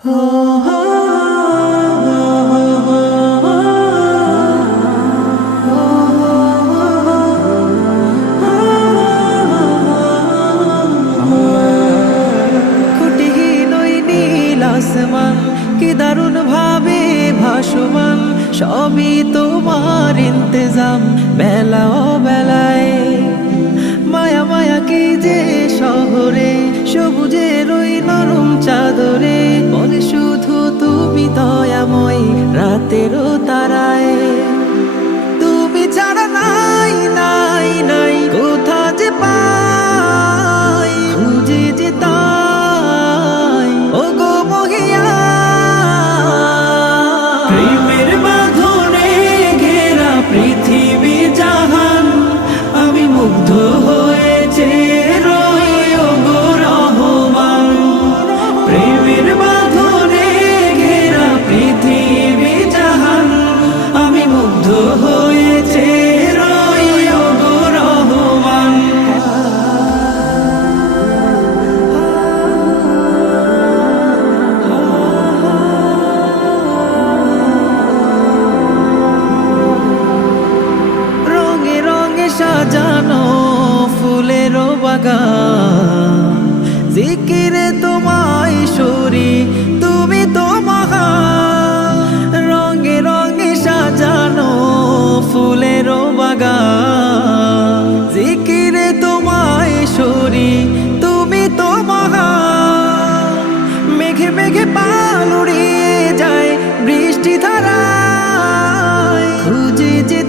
খুঁটিহীন ওই নীল আসমান কি দারুণ ভাবে ভাসমান, সবই তোমার ইন্তজাম বেলা ও বেলায়। মায়া মায়া কি যে শহরে সবুজের ওই নরম চাদরে, বলে শুধু তুমি দয়াময় রাতেরও তারায়। তুমি ছাড়া নাই নাই নাই কোথা যে পাই, খুঁজে যে তাই ও গো মহিয়া। প্রেমের বাঁধনে ঘেরা পৃথিবী জাহান, আমি মুগ্ধ হয়েছে রই ও গো রহমান। প্রেমের বাঁধনে ঘেরা পৃথিবী জাহান, আমি মুগ্ধ হয়েছে রই ও গো রহমান। রঙে রঙে সাজানো ফুলেরও বাগান, জিকিরে তোমায় সরি তুমি তো মহান। রঙে রঙে সাজানো ফুলেরও বাগান, জিকিরে তোমায় সরি তুমি তো মহান। মেঘে মেঘে পাল উড়িয়ে যায় বৃষ্টি ধারায়, খুঁজে যে